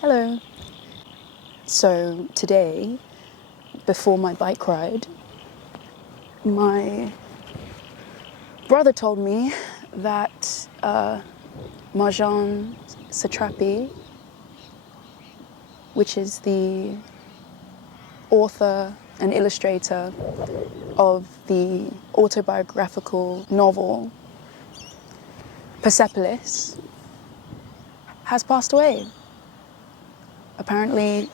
Hello. So today, before my bike ride, my brother told me that Marjane Satrapi, which is the author and illustrator of the autobiographical novel Persepolis, has passed away. Apparently,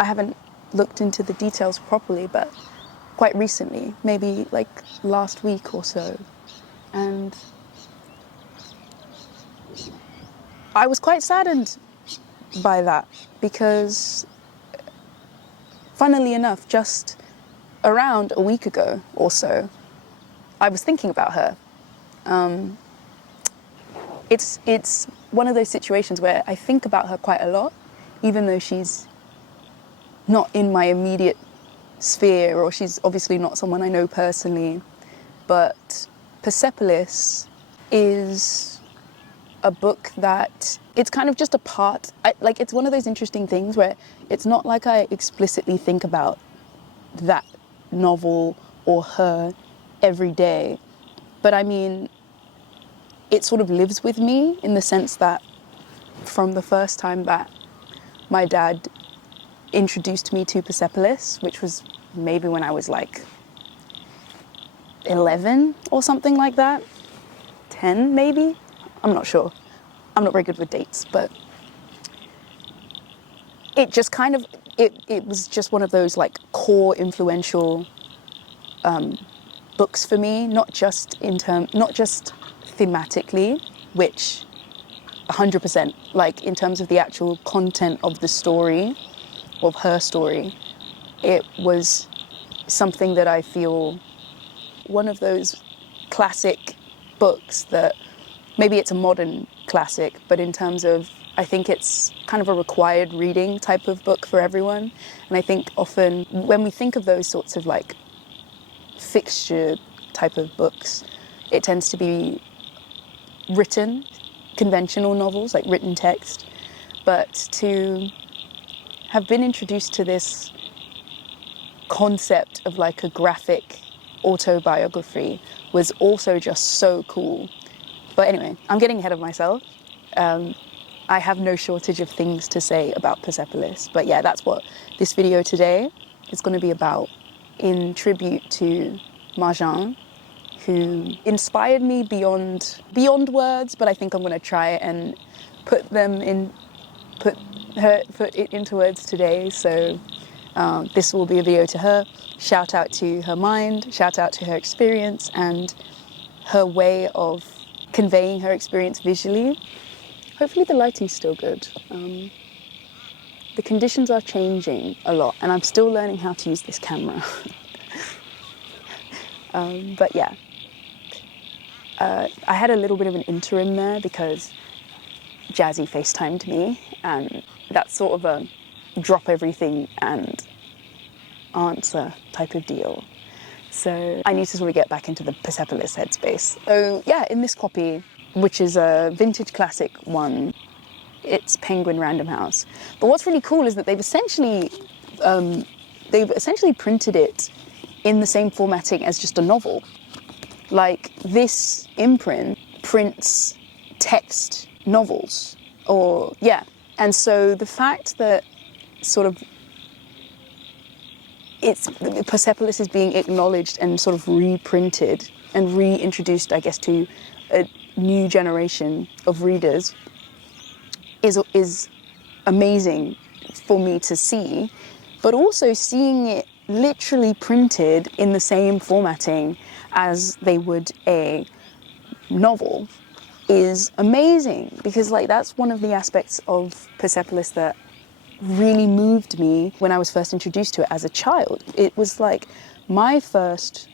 I haven't looked into the details properly, but quite recently, maybe like last week or so. And I was quite saddened by that because, funnily enough, just around a week ago or so, I was thinking about her. It's one of those situations where I think about her quite a lot, even though she's not in my immediate sphere, or she's obviously not someone I know personally. But Persepolis is a book that it's kind of just a part, it's one of those interesting things where it's not like I explicitly think about that novel or her every day. But I mean, it sort of lives with me in the sense that from the first time that my dad introduced me to Persepolis, which was maybe when I was like 11 or something like that, 10 maybe, I'm not sure. I'm not very good with dates, but it just kind of, it was just one of those like core influential books for me, not just thematically, which 100%, like in terms of the actual content of the story, of her story, it was something that I feel one of those classic books that maybe it's a modern classic, but in terms of, I think it's kind of a required reading type of book for everyone. And I think often when we think of those sorts of like fixture type of books, it tends to be written, conventional novels, like written text. But to have been introduced to this concept of like a graphic autobiography was also just so cool. But anyway, I'm getting ahead of myself. I have no shortage of things to say about Persepolis. But yeah, that's what this video today is going to be about, in tribute to Marjane, who inspired me beyond words, but I think I'm going to try and put it into words today. So this will be a video to her. Shout out to her mind, shout out to her experience and her way of conveying her experience visually. Hopefully the lighting's still good. The conditions are changing a lot and I'm still learning how to use this camera. But yeah, I had a little bit of an interim there because Jazzy FaceTimed me, and that's sort of a drop everything and answer type of deal. So I need to sort of get back into the Persepolis headspace. So yeah, in this copy, which is a vintage classic one, it's Penguin Random House. But what's really cool is that they've essentially printed it in the same formatting as just a novel. Like, this imprint prints text novels, or yeah. And so the fact that sort of Persepolis is being acknowledged and sort of reprinted and reintroduced, I guess, to a new generation of readers is amazing for me to see, but also seeing it literally printed in the same formatting as they would a novel is amazing, because like that's one of the aspects of Persepolis that really moved me when I was first introduced to it as a child. It was like my first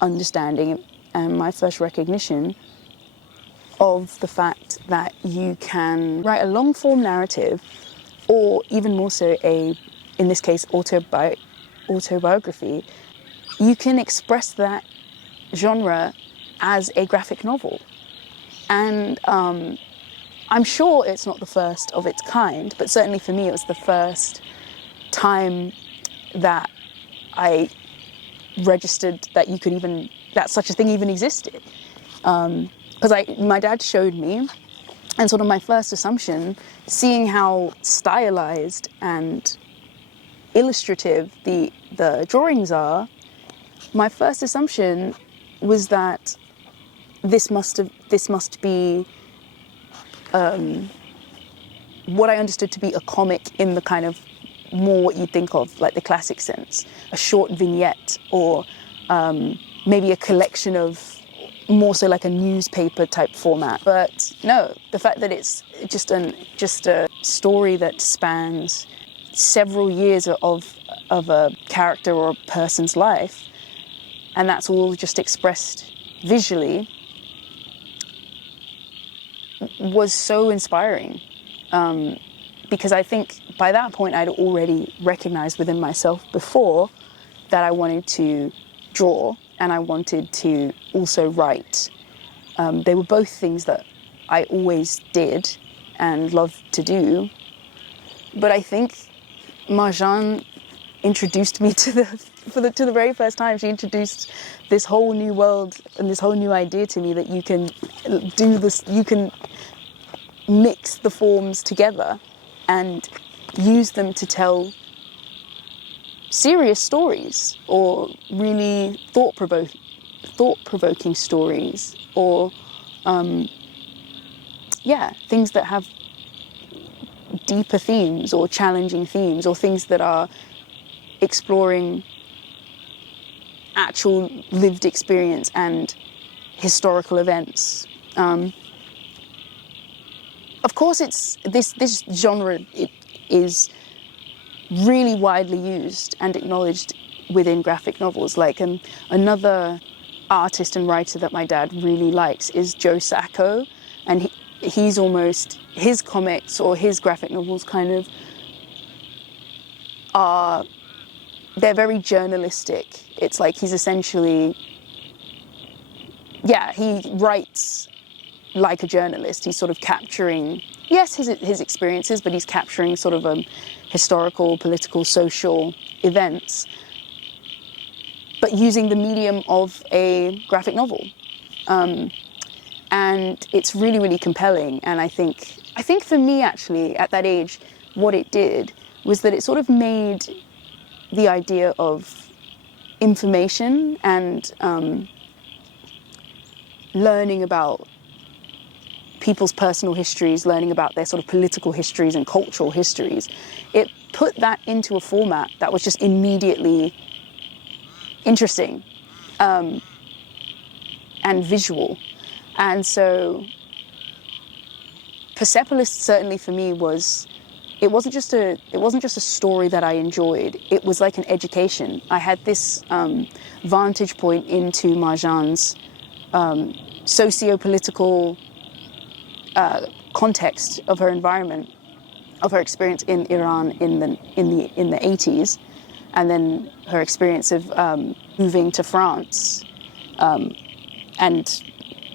understanding and my first recognition of the fact that you can write a long form narrative, or even more so in this case, autobiography. You can express that genre as a graphic novel. And I'm sure it's not the first of its kind, but certainly for me it was the first time that I registered that that such a thing even existed. Because my dad showed me, and sort of my first assumption, seeing how stylized and illustrative the drawings are, my first assumption was that this must be what I understood to be a comic in the kind of more what you'd think of like the classic sense, a short vignette, or maybe a collection of more so like a newspaper type format. But no, the fact that it's just a story that spans several years of a character or a person's life, and that's all just expressed visually, was so inspiring. Because I think by that point I'd already recognized within myself before that I wanted to draw and I wanted to also write. They were both things that I always did and loved to do. But I think Marjane introduced me to the very first time. She introduced this whole new world and this whole new idea to me, that you can do this, you can mix the forms together and use them to tell serious stories, or really thought-provoking stories, or things that have deeper themes or challenging themes, or things that are exploring actual lived experience and historical events. Of course, it's this genre, it is really widely used and acknowledged within graphic novels. Like another artist and writer that my dad really likes is Joe Sacco, and he's almost, his comics or his graphic novels kind of are, they're very journalistic. It's like he's essentially, he writes like a journalist. He's sort of capturing, yes, his experiences, but he's capturing sort of historical, political, social events, but using the medium of a graphic novel. And it's really, really compelling. And I think for me, actually, at that age, what it did was that it sort of made the idea of information and learning about people's personal histories, learning about their sort of political histories and cultural histories, it put that into a format that was just immediately interesting and visual. And so Persepolis certainly for me it wasn't just a story that I enjoyed. It was like an education. I had this vantage point into Marjane's socio-political context of her environment, of her experience in Iran in the 80s, and then her experience of moving to France, and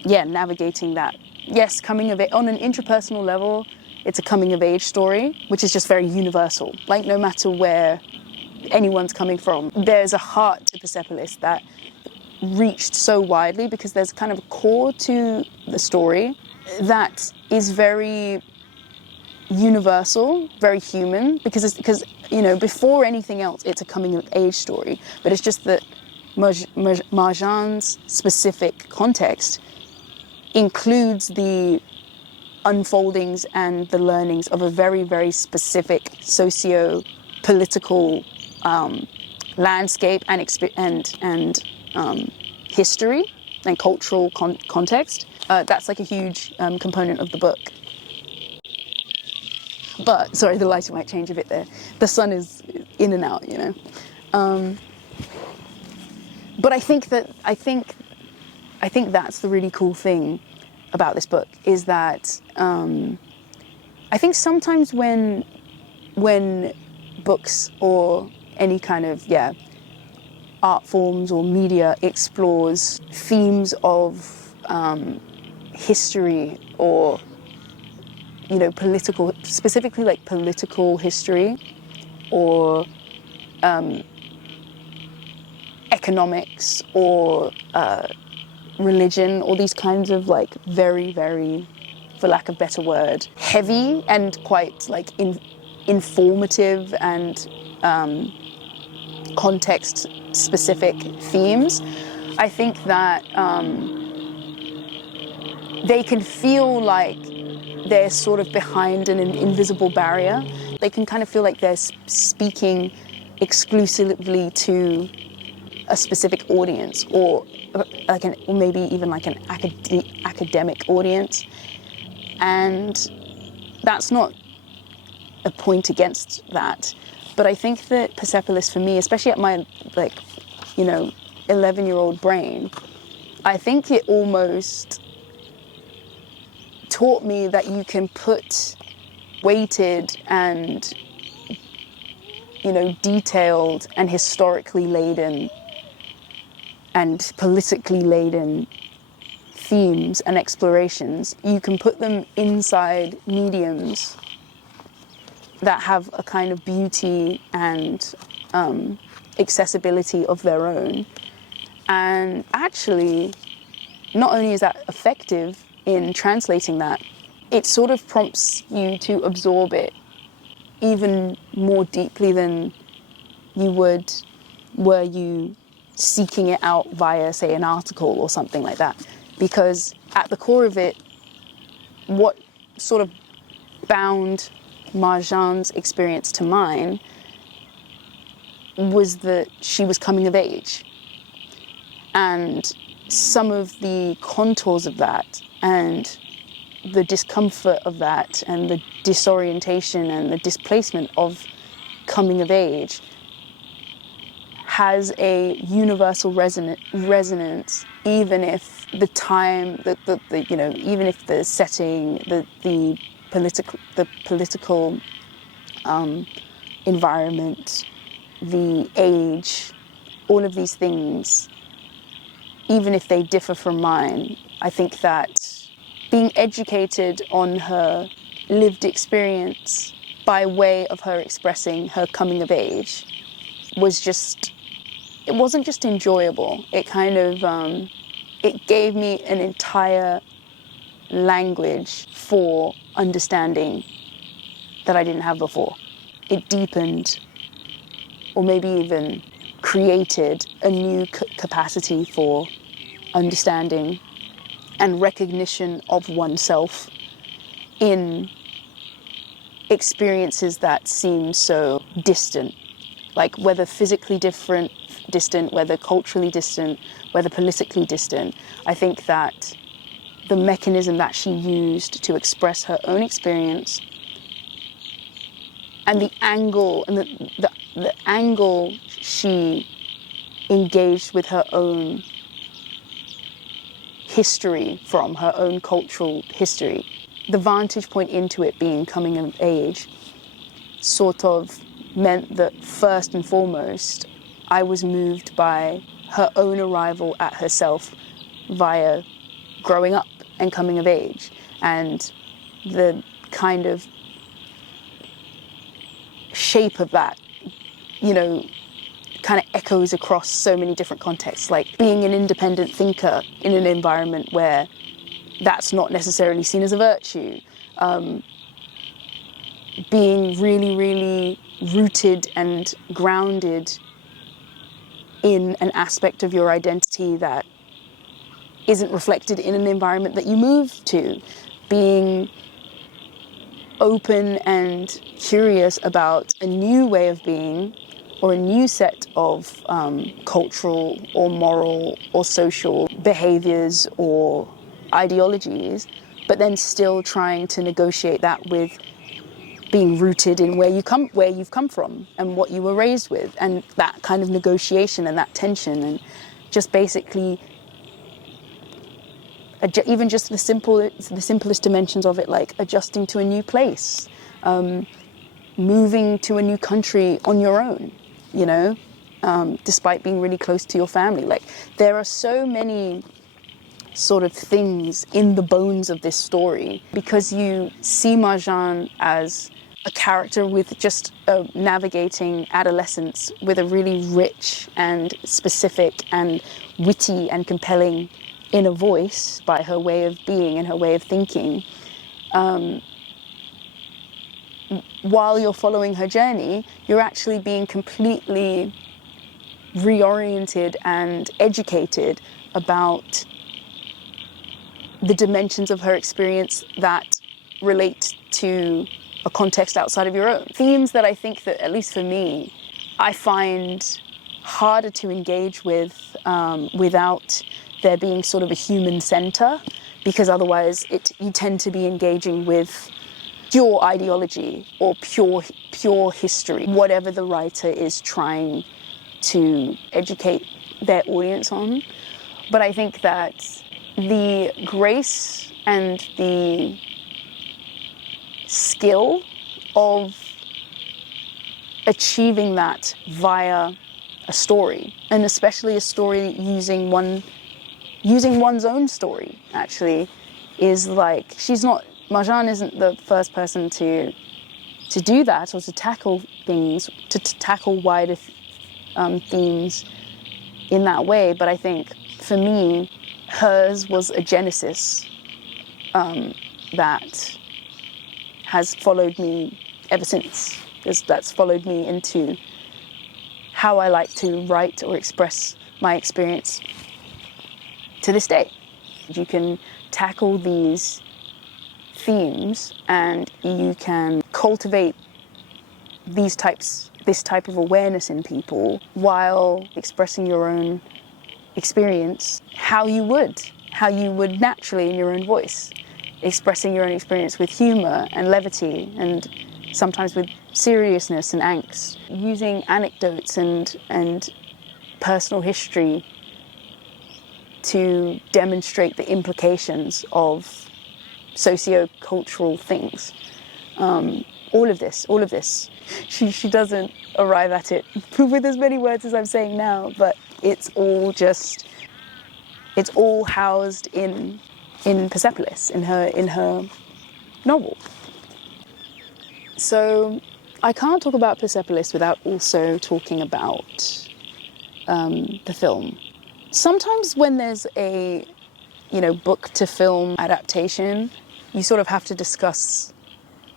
navigating that. Yes, coming of age on an interpersonal level. It's a coming of age story, which is just very universal. Like no matter where anyone's coming from, there's a heart to Persepolis that reached so widely, because there's kind of a core to the story that is very universal, very human, because before anything else, it's a coming of age story. But it's just that Marjane's specific context includes the unfoldings and the learnings of a very, very specific socio-political landscape and history and cultural context. That's like a huge component of the book. But, sorry, the lighting might change a bit there. The sun is in and out, But I think that's the really cool thing about this book, is that I think sometimes when books or any kind of art forms or media explores themes of history or specifically like political history or economics or religion, all these kinds of like very, very, for lack of a better word, heavy and quite like informative and context-specific themes. I think that they can feel like they're sort of behind an invisible barrier. They can kind of feel like they're speaking exclusively to a specific audience, or maybe even like an academic audience, and that's not a point against that. But I think that Persepolis, for me, especially at my 11-year-old brain, I think it almost taught me that you can put weighted and detailed and historically laden and politically laden themes and explorations, you can put them inside mediums that have a kind of beauty and accessibility of their own. And actually, not only is that effective in translating that, it sort of prompts you to absorb it even more deeply than you would were you seeking it out via, say, an article or something like that. Because at the core of it, what sort of bound Marjane's experience to mine was that she was coming of age. And some of the contours of that and the discomfort of that and the disorientation and the displacement of coming of age has a universal resonance, even if the time, even if the setting, the political environment, the age, all of these things, even if they differ from mine. I think that being educated on her lived experience by way of her expressing her coming of age it wasn't just enjoyable. It kind of, it gave me an entire language for understanding that I didn't have before. It deepened, or maybe even created, a new capacity for understanding and recognition of oneself in experiences that seem so distant, like whether physically distant, whether culturally distant, whether politically distant. I think that the mechanism that she used to express her own experience and the angle she engaged with her own history from, her own cultural history, the vantage point into it being coming of age sort of meant that first and foremost, I was moved by her own arrival at herself via growing up and coming of age, and the kind of shape of that, kind of echoes across so many different contexts, like being an independent thinker in an environment where that's not necessarily seen as a virtue, being really, really rooted and grounded in an aspect of your identity that isn't reflected in an environment that you move to, being open and curious about a new way of being or a new set of cultural or moral or social behaviors or ideologies, but then still trying to negotiate that with being rooted in where you've come from and what you were raised with, and that kind of negotiation and that tension, and just basically even just the simplest dimensions of it, like adjusting to a new place, moving to a new country on your own, despite being really close to your family. Like, there are so many sort of things in the bones of this story, because you see Marjane as a character with just navigating adolescence with a really rich and specific and witty and compelling inner voice by her way of being and her way of thinking. While you're following her journey, you're actually being completely reoriented and educated about the dimensions of her experience that relate to a context outside of your own. Themes that I think that, at least for me, I find harder to engage with without there being sort of a human center, because otherwise you tend to be engaging with pure ideology or pure history, whatever the writer is trying to educate their audience on. But I think that the grace and the skill of achieving that via a story, and especially a story using one's own story, actually, is like, Marjane isn't the first person to do that, or to tackle things, to tackle wider themes in that way. But I think for me, hers was a genesis that has followed me ever since. That's followed me into how I like to write or express my experience to this day. You can tackle these themes and you can cultivate this type of awareness in people while expressing your own experience how you would naturally in your own voice, expressing your own experience with humor and levity, and sometimes with seriousness and angst, using anecdotes and personal history to demonstrate the implications of socio-cultural things. All of this. She doesn't arrive at it with as many words as I'm saying now, but it's all housed in Persepolis, in her novel. So I can't talk about Persepolis without also talking about the film. Sometimes when there's a book to film adaptation, you sort of have to discuss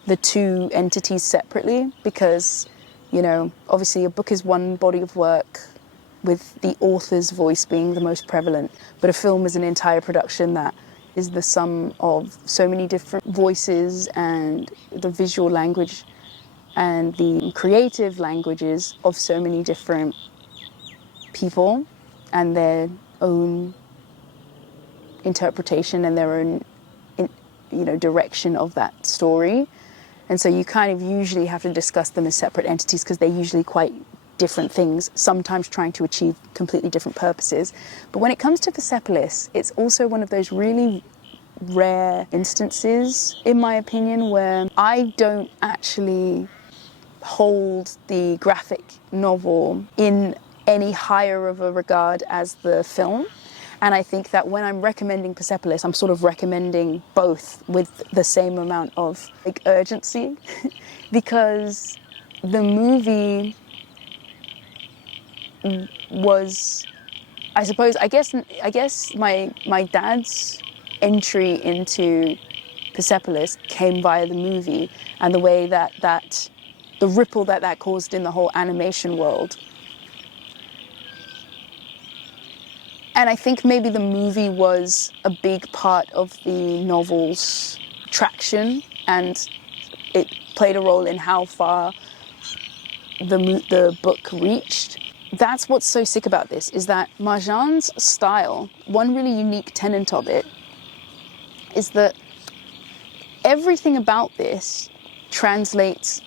the two entities separately, because obviously a book is one body of work with the author's voice being the most prevalent, but a film is an entire production that is the sum of so many different voices and the visual language and the creative languages of so many different people and their own interpretation and their own direction of that story. And so you kind of usually have to discuss them as separate entities, because they're usually quite different things, sometimes trying to achieve completely different purposes. But when it comes to Persepolis, it's also one of those really rare instances, in my opinion, where I don't actually hold the graphic novel in any higher of a regard as the film. And I think that when I'm recommending Persepolis, I'm sort of recommending both with the same amount of urgency, because the movie was, I guess my dad's entry into Persepolis came via the movie, and the way that the ripple that caused in the whole animation world. And I think maybe the movie was a big part of the novel's traction, and it played a role in how far the book reached. That's what's so sick about this, is that Marjane's style, one really unique tenet of it, is that everything about this translates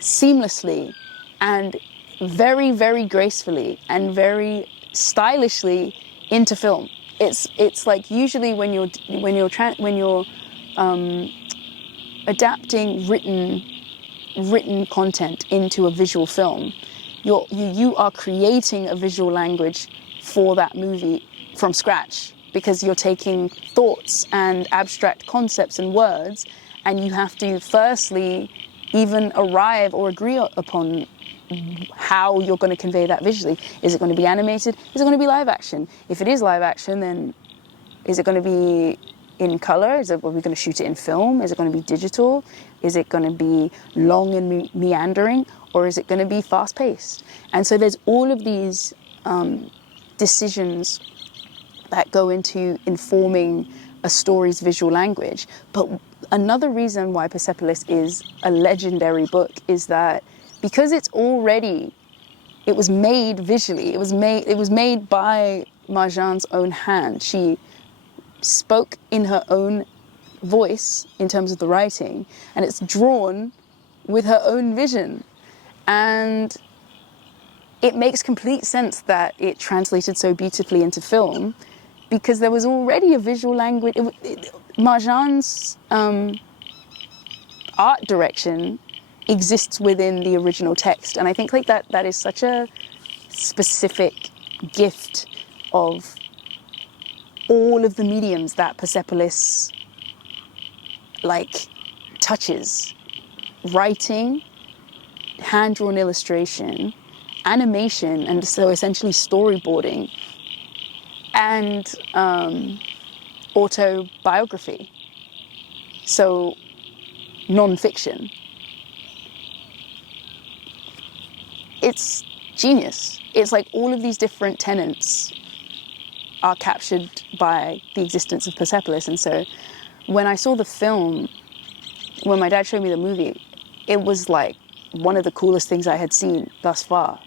seamlessly and very, very gracefully and very stylishly into film. It's like usually when you're adapting written content into a visual film, you are creating a visual language for that movie from scratch. because you're taking thoughts and abstract concepts and words, and you have to firstly even arrive or agree upon how you're going to convey that visually. Is it going to be animated? Is it going to be live action? If it is live action, then is it going to be in color? Are we going to shoot it in film? Is it going to be digital? Is it going to be long and meandering? Or is it going to be fast-paced? And so there's all of these decisions that go into informing a story's visual language. But another reason why Persepolis is a legendary book is that because it was made visually, it was made by Marjane's own hand. She spoke in her own voice in terms of the writing, and it's drawn with her own vision. And it makes complete sense that it translated so beautifully into film, because there was already a visual language. Marjane's art direction exists within the original text, and I think like that is such a specific gift of all of the mediums that Persepolis like touches: writing, hand-drawn illustration, animation, and so essentially storyboarding, and autobiography, so non-fiction. It's genius. It's like all of these different tenets are captured by the existence of Persepolis. And so when I saw the film, when my dad showed me the movie, it was like one of the coolest things I had seen thus far.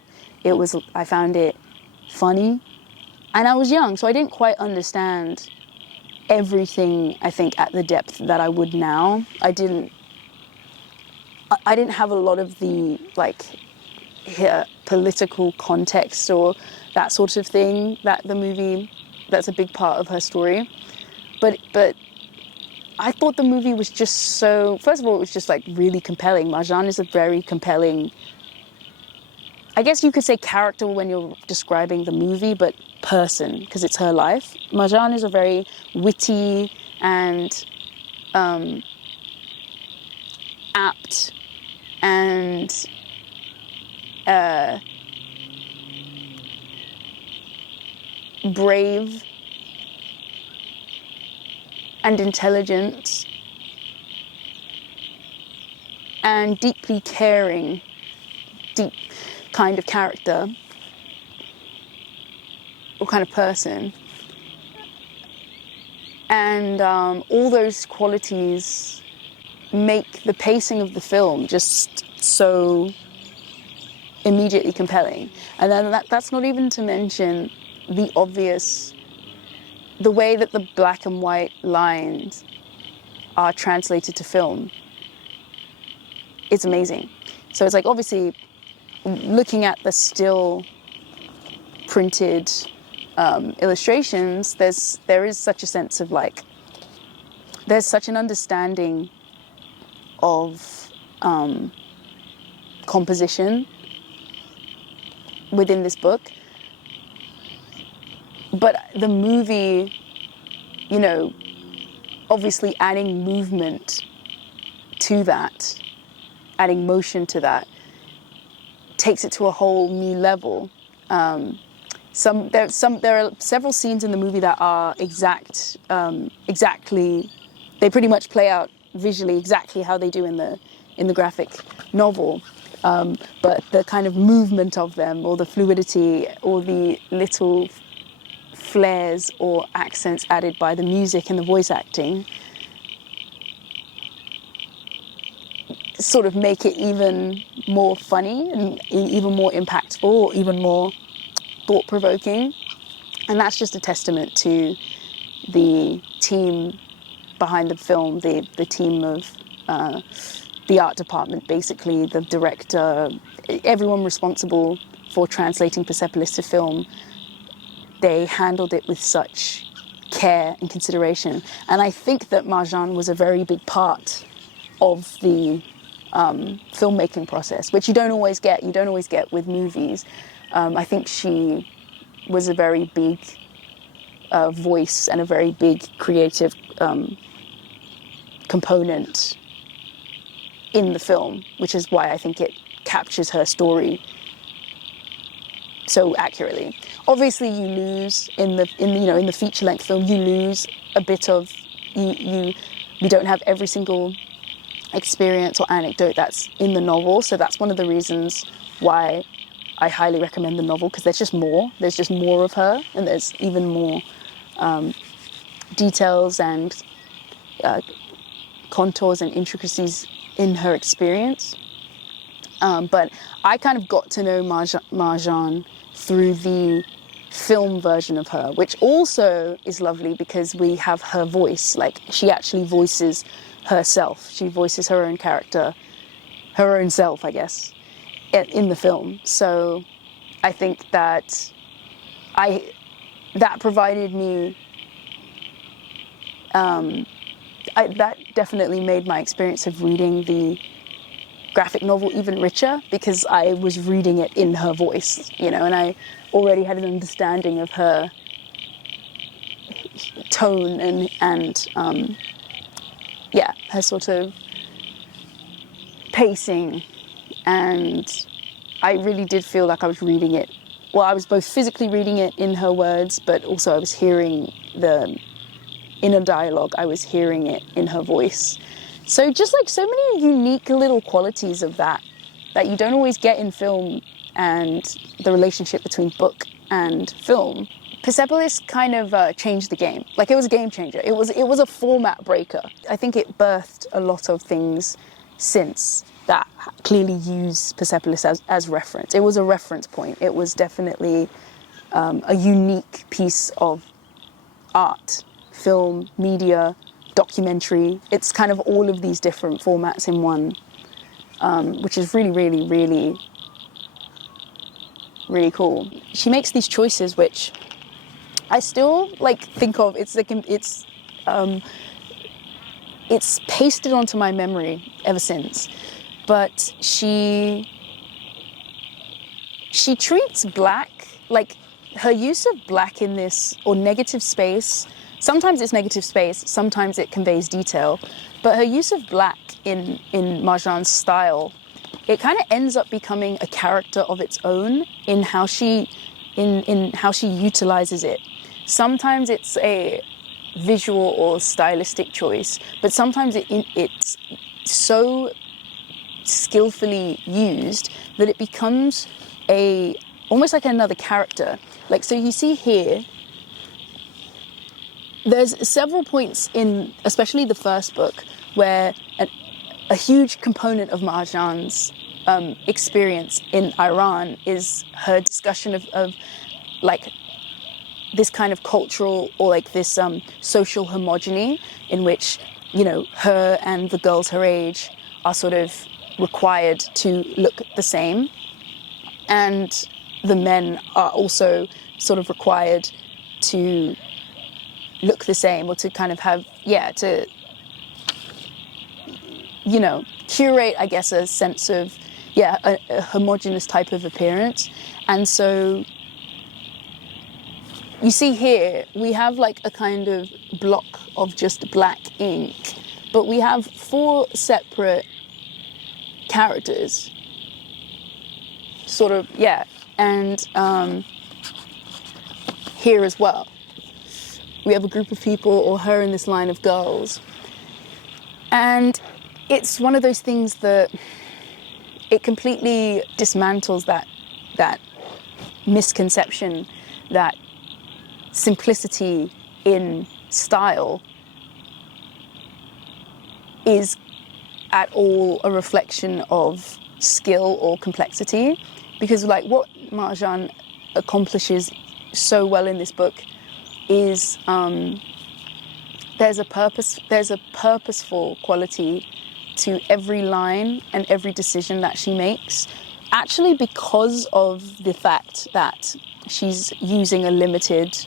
I found it funny, and I was young, so I didn't quite understand everything, I think, at the depth that I would now. I didn't have a lot of the political context or that sort of thing that the movie, that's a big part of her story. But I thought the movie was just so, first of all, it was just like really compelling. Marjane is a very compelling, I guess you could say character when you're describing the movie, but person, because it's her life. Marjane is a very witty and apt and brave and intelligent and deeply caring, deep kind of character or kind of person. And all those qualities make the pacing of the film just so immediately compelling. And then that's not even to mention the obvious, the way that the black and white lines are translated to film. It's amazing. So it's like, obviously, looking at the still printed illustrations, there is such a sense of like, there's such an understanding of composition within this book. But the movie, you know, obviously adding movement to that, adding motion to that, takes it to a whole new level. There are several scenes in the movie that are exactly, they pretty much play out visually exactly how they do in the graphic novel. But the kind of movement of them, or the fluidity, or the little flares or accents added by the music and the voice acting, sort of make it even more funny and even more impactful, or even more thought-provoking. And that's just a testament to the team behind the film, the team of the art department, basically, the director, everyone responsible for translating Persepolis to film. They handled it with such care and consideration. And I think that Marjane was a very big part of the filmmaking process, which you don't always get with movies. I think she was a very big voice and a very big creative component in the film, which is why I think it captures her story so accurately. Obviously, you lose in the feature-length film. You lose a bit of you don't have every single experience or anecdote that's in the novel. So that's one of the reasons why I highly recommend the novel, because there's just more. There's just more of her, and there's even more details and contours and intricacies in her experience. But I kind of got to know Marjane through the film version of her, which also is lovely because we have her voice. Like, she actually voices herself. She voices her own character, her own self, I guess, in the film. So I think that that provided me, that definitely made my experience of reading the graphic novel even richer, because I was reading it in her voice, and I already had an understanding of her tone and her sort of pacing, and I really did feel like I was reading it. Well, I was both physically reading it in her words, but also I was hearing the inner dialogue. I was hearing it in her voice. So just like so many unique little qualities of that you don't always get in film, and the relationship between book and film. Persepolis kind of changed the game. Like, it was a game changer. It was a format breaker. I think it birthed a lot of things since that clearly use Persepolis as reference. It was a reference point. It was definitely a unique piece of art, film, media, documentary. It's kind of all of these different formats in one, which is really, really, really, really cool. She makes these choices which I still think of. It's pasted onto my memory ever since. But she treats black, like her use of black in this, or negative space. Sometimes it's negative space, sometimes it conveys detail, but her use of black in Marjane's style, it kind of ends up becoming a character of its own in how she utilizes it. Sometimes it's a visual or stylistic choice, but sometimes it's so skillfully used that it becomes almost like another character. Like, so you see here, there's several points in, especially the first book, where a huge component of Marjane's experience in Iran is her discussion of like this kind of cultural, or like this social homogeny in which, her and the girls her age are sort of required to look the same, and the men are also sort of required to look the same, or to kind of have, to, curate, I guess, a sense of, a homogeneous type of appearance. And so you see here, we have like a kind of block of just black ink, but we have 4 separate characters, sort of, and here as well. We have a group of people, or her in this line of girls. And it's one of those things that it completely dismantles that misconception that simplicity in style is at all a reflection of skill or complexity. Because like what Marjane accomplishes so well in this book is there's a purposeful quality to every line and every decision that she makes, actually because of the fact that she's using a limited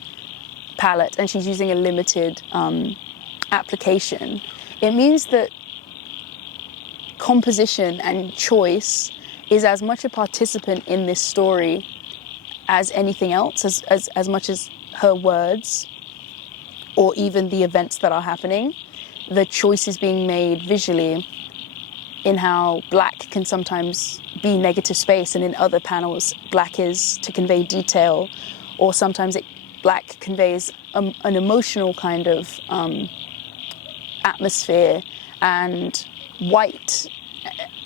palette and she's using a limited application. It means that composition and choice is as much a participant in this story as anything else, as much as her words or even the events that are happening, the choices being made visually in how black can sometimes be negative space, and in other panels black is to convey detail, or sometimes black conveys an emotional kind of atmosphere, and white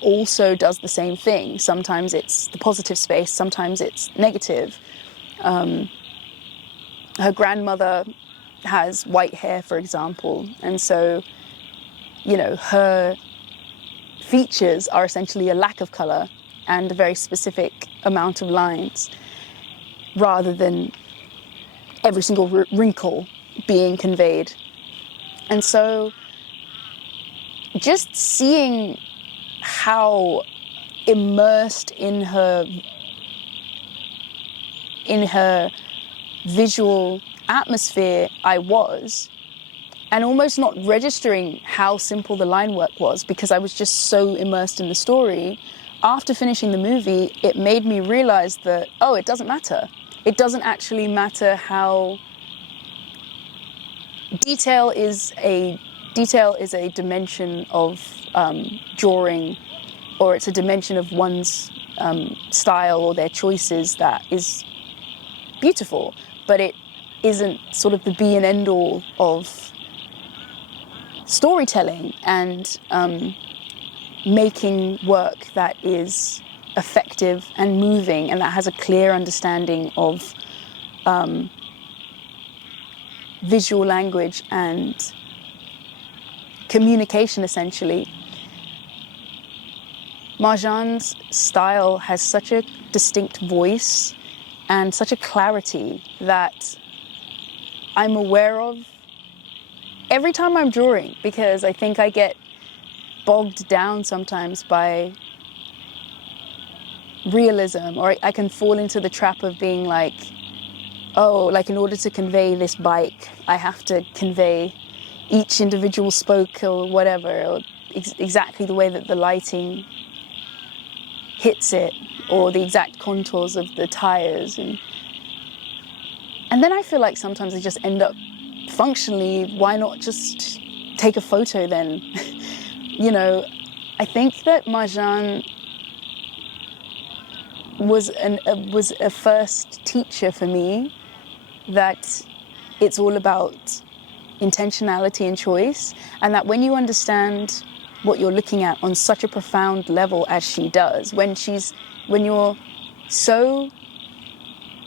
also does the same thing. Sometimes it's the positive space, sometimes it's negative. Her grandmother has white hair, for example, and so, you know, her features are essentially a lack of colour and a very specific amount of lines, rather than every single wrinkle being conveyed. And so just seeing how immersed in her visual atmosphere I was, and almost not registering how simple the line work was because I was just so immersed in the story, after finishing the movie, it made me realize that, oh, it doesn't matter. It doesn't actually matter how detail is a dimension of drawing, or it's a dimension of one's style or their choices that is beautiful, but it isn't sort of the be and end all of storytelling and making work that is effective and moving and that has a clear understanding of visual language and communication, essentially. Marjane's style has such a distinct voice and such a clarity that I'm aware of every time I'm drawing, because I think I get bogged down sometimes by realism, or I can fall into the trap of being like, oh, like in order to convey this bike, I have to convey each individual spoke or whatever, or exactly the way that the lighting hits it, or the exact contours of the tires. And then I feel like sometimes I just end up functionally, why not just take a photo then? You know, I think that Marjane was a first teacher for me, that it's all about intentionality and choice, and that when you understand what you're looking at on such a profound level as she does, when you're so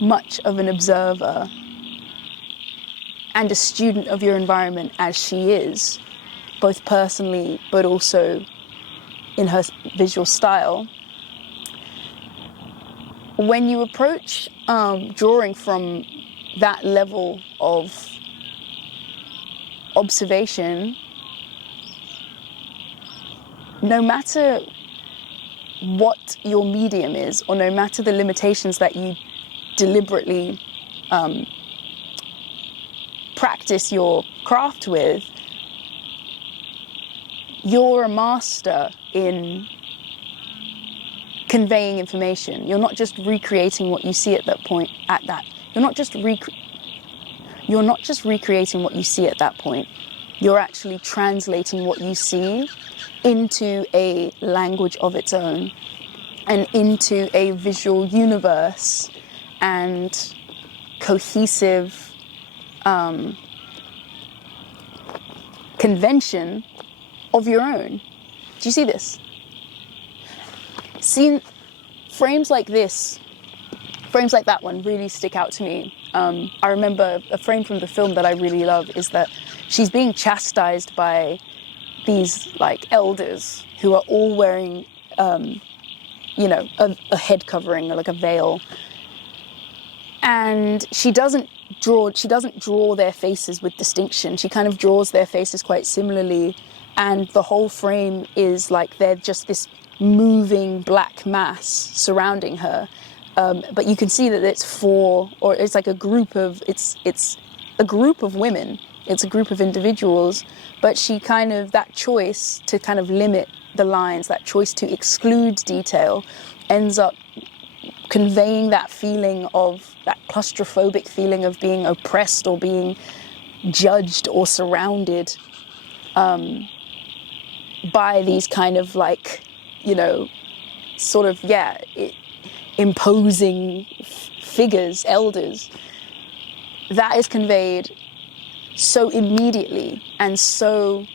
much of an observer and a student of your environment as she is, both personally but also in her visual style, when you approach drawing from that level of observation, no matter what your medium is, or no matter the limitations that you deliberately practice your craft with, you're a master in conveying information. You're not just recreating what you see at that point. You're not just recreating what you see at that point. You're actually translating what you see into a language of its own, and into a visual universe and cohesive convention of your own. Do you see this? Frames like this, frames like that one really stick out to me. I remember a frame from the film that I really love is that she's being chastised by these like elders who are all wearing, a head covering, like a veil. And she doesn't draw their faces with distinction. She kind of draws their faces quite similarly. And the whole frame is like they're just this moving black mass surrounding her. But you can see that it's like a group of, it's a group of women. It's a group of individuals, but she kind of, that choice to kind of limit the lines, that choice to exclude detail, ends up conveying that feeling of, that claustrophobic feeling of being oppressed or being judged or surrounded by these kind of like, you know, sort of, imposing figures, elders. That is conveyed so immediately and so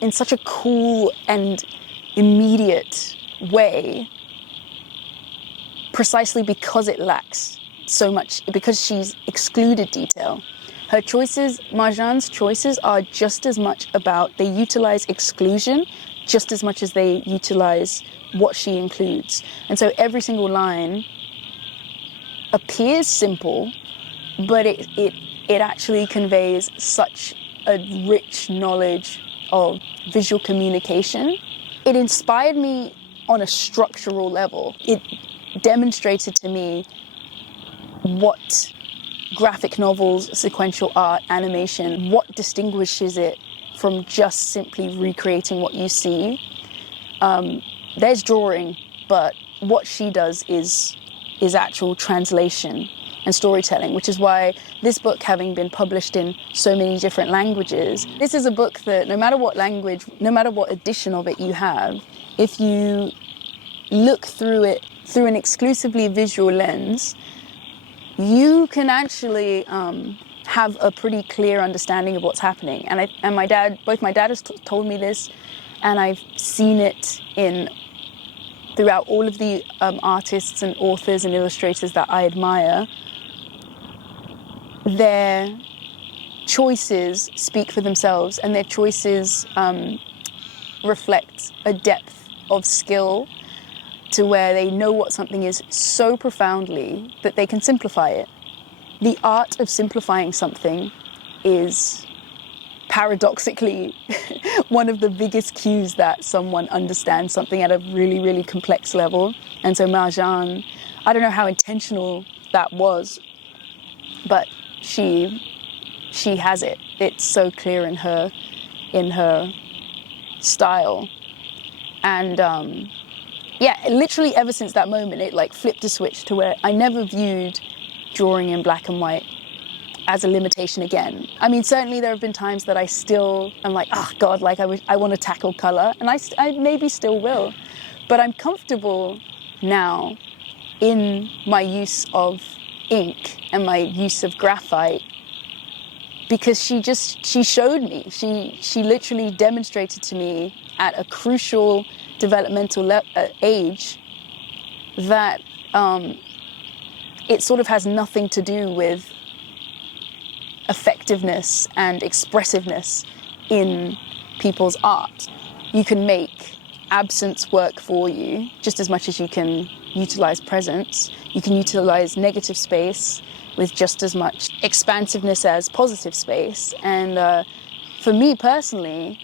in such a cool and immediate way, precisely because it lacks so much, because she's excluded detail. Her choices, Marjane's choices, are just as much about, they utilize exclusion just as much as they utilize what she includes. And so every single line appears simple, but it actually conveys such a rich knowledge of visual communication. It inspired me on a structural level. It demonstrated to me what graphic novels, sequential art, animation, what distinguishes it from just simply recreating what you see. There's drawing, but what she does is actual translation and storytelling, which is why this book, having been published in so many different languages, this is a book that no matter what language, no matter what edition of it you have, if you look through it through an exclusively visual lens, you can actually have a pretty clear understanding of what's happening. And my dad, both my dad has told me this, and I've seen it throughout all of the artists and authors and illustrators that I admire. Their choices speak for themselves, and their choices reflect a depth of skill to where they know what something is so profoundly that they can simplify it. The art of simplifying something is paradoxically one of the biggest cues that someone understands something at a really, really complex level. And so Marjane, I don't know how intentional that was, but she has it. It's so clear in her style. And literally ever since that moment, it like flipped a switch to where I never viewed drawing in black and white as a limitation again. I mean, certainly there have been times that I still am like, oh God, like I want to tackle color, and I maybe still will. But I'm comfortable now in my use of ink and my use of graphite, because she showed me, she literally demonstrated to me at a crucial developmental age that it sort of has nothing to do with effectiveness and expressiveness in people's art. You can make absence work for you just as much as you can utilize presence. You can utilize negative space with just as much expansiveness as positive space. And for me personally,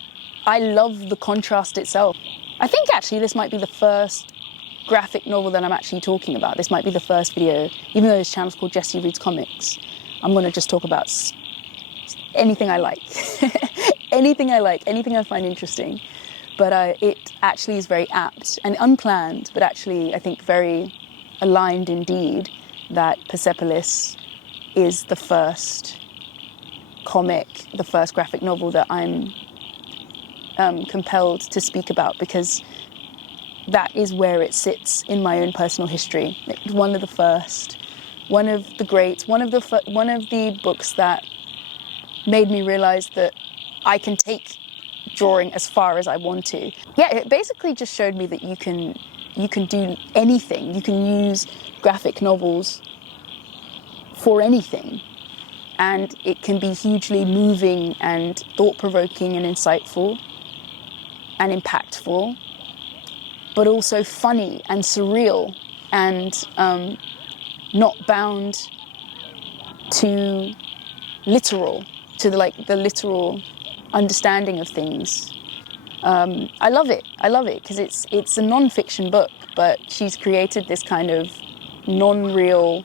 I love the contrast itself. I think actually this might be the first graphic novel that I'm actually talking about. This might be the first video, even though this channel's called Jesse Reads Comics. I'm going to just talk about anything I like. Anything I like, anything I find interesting. But it actually is very apt and unplanned, but actually I think very aligned indeed, that Persepolis is the first comic, the first graphic novel that I'm compelled to speak about, because that is where it sits in my own personal history. It's one of the first, one of the greats, one of the books that made me realize that I can take drawing as far as I want to. Yeah, it basically just showed me that you can do anything. You can use graphic novels for anything, and it can be hugely moving and thought-provoking and insightful and impactful, but also funny and surreal and not bound to literal, to the literal understanding of things. I love it because it's a non-fiction book, but she's created this kind of non-real,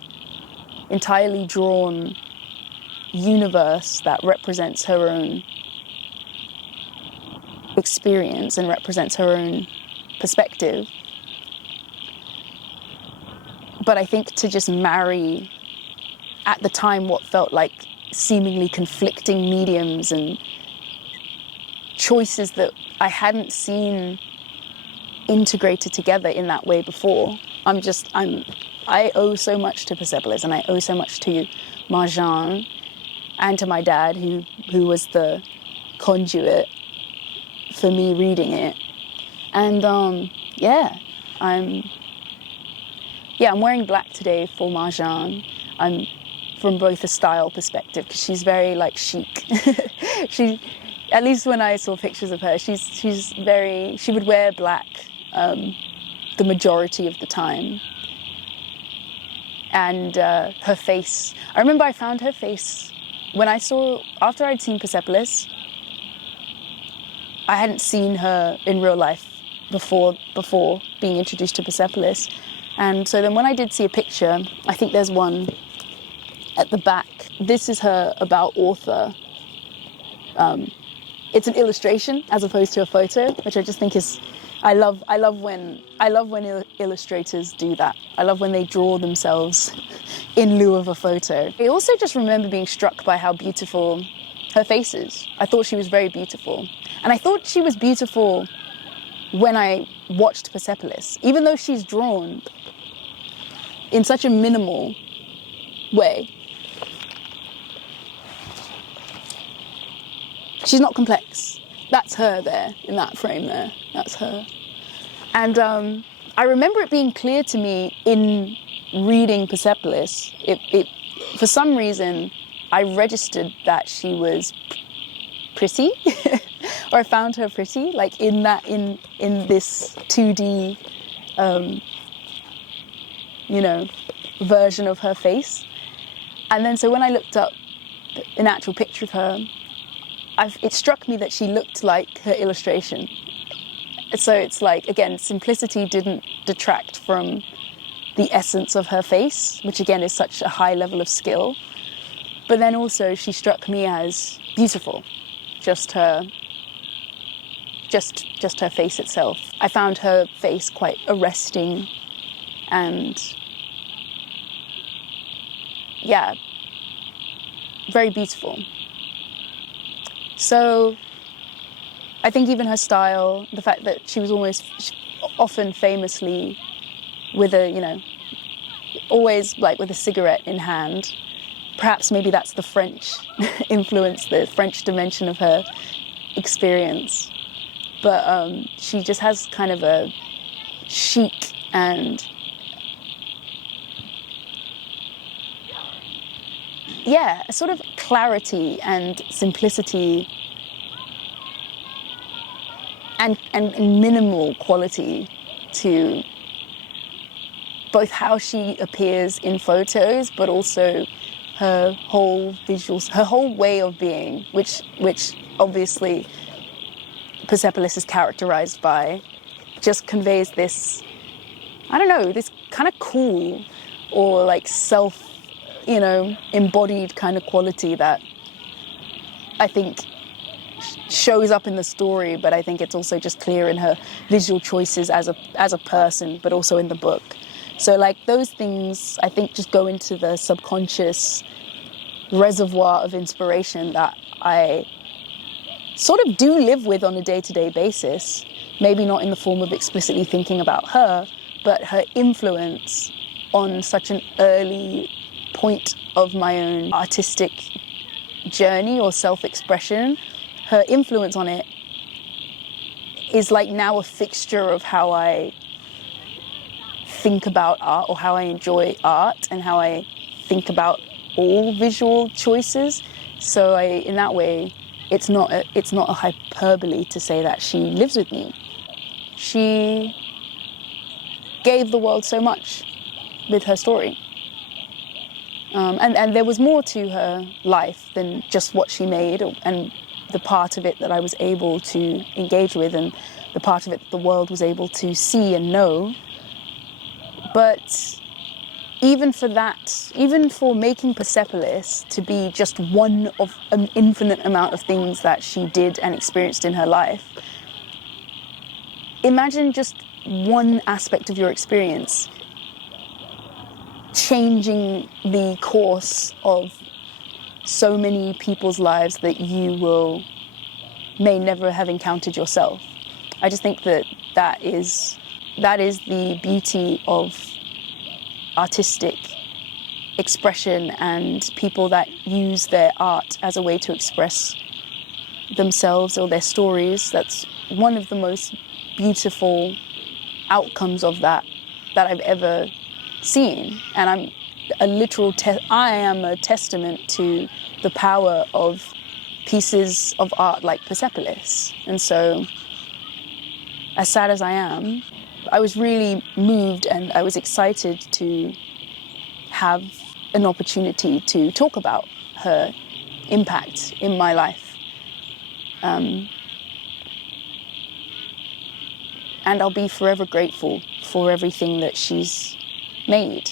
entirely drawn universe that represents her own experience and represents her own perspective. But I think to just marry at the time, what felt like seemingly conflicting mediums and choices that I hadn't seen integrated together in that way before. I owe so much to Persepolis, and I owe so much to Marjane and to my dad, who was the conduit for me reading it. And I'm wearing black today for Marjane. I'm from both a style perspective, because she's very like chic. At least when I saw pictures of her, she would wear black the majority of the time. And her face, I remember I found her face after I'd seen Persepolis. I hadn't seen her in real life before being introduced to Persepolis. And so then when I did see a picture, I think there's one at the back. This is her about author. It's an illustration as opposed to a photo, which I just think is, I love when illustrators do that. I love when they draw themselves in lieu of a photo. I also just remember being struck by how beautiful her face is. I thought she was very beautiful. And I thought she was beautiful when I watched Persepolis, even though she's drawn in such a minimal way. She's not complex. That's her there, in that frame there. That's her. And I remember it being clear to me in reading Persepolis, for some reason, I registered that she was pretty, or I found her pretty, like in this 2D, version of her face. And then so when I looked up an actual picture of her, it struck me that she looked like her illustration. So it's like, again, simplicity didn't detract from the essence of her face, which again is such a high level of skill. But then also she struck me as beautiful, just her face itself. I found her face quite arresting and, yeah, very beautiful. So I think even her style, the fact that she was often famously with always like with a cigarette in hand. Perhaps maybe that's the French influence, the French dimension of her experience. But she just has kind of a chic and, yeah, a sort of clarity and simplicity and minimal quality to both how she appears in photos, but also her whole visuals, her whole way of being, which obviously Persepolis is characterized by, just conveys this, I don't know, this kind of cool or like embodied kind of quality that I think shows up in the story, but I think it's also just clear in her visual choices as a person, but also in the book. So like those things, I think, just go into the subconscious reservoir of inspiration that I sort of do live with on a day-to-day basis. Maybe not in the form of explicitly thinking about her, but her influence on such an early point of my own artistic journey or self-expression, her influence on it is like now a fixture of how I think about art, or how I enjoy art, and how I think about all visual choices. So in that way, it's not a hyperbole to say that she lives with me. She gave the world so much with her story. And there was more to her life than just what she made, and the part of it that I was able to engage with, and the part of it that the world was able to see and know. But even for that, even for making Persepolis to be just one of an infinite amount of things that she did and experienced in her life, imagine just one aspect of your experience changing the course of so many people's lives that you may never have encountered yourself. I just think that is the beauty of artistic expression and people that use their art as a way to express themselves or their stories. That's one of the most beautiful outcomes of that I've ever seen. And I am a testament to the power of pieces of art like Persepolis. And so, as sad as I am, I was really moved and I was excited to have an opportunity to talk about her impact in my life. And I'll be forever grateful for everything that she's made.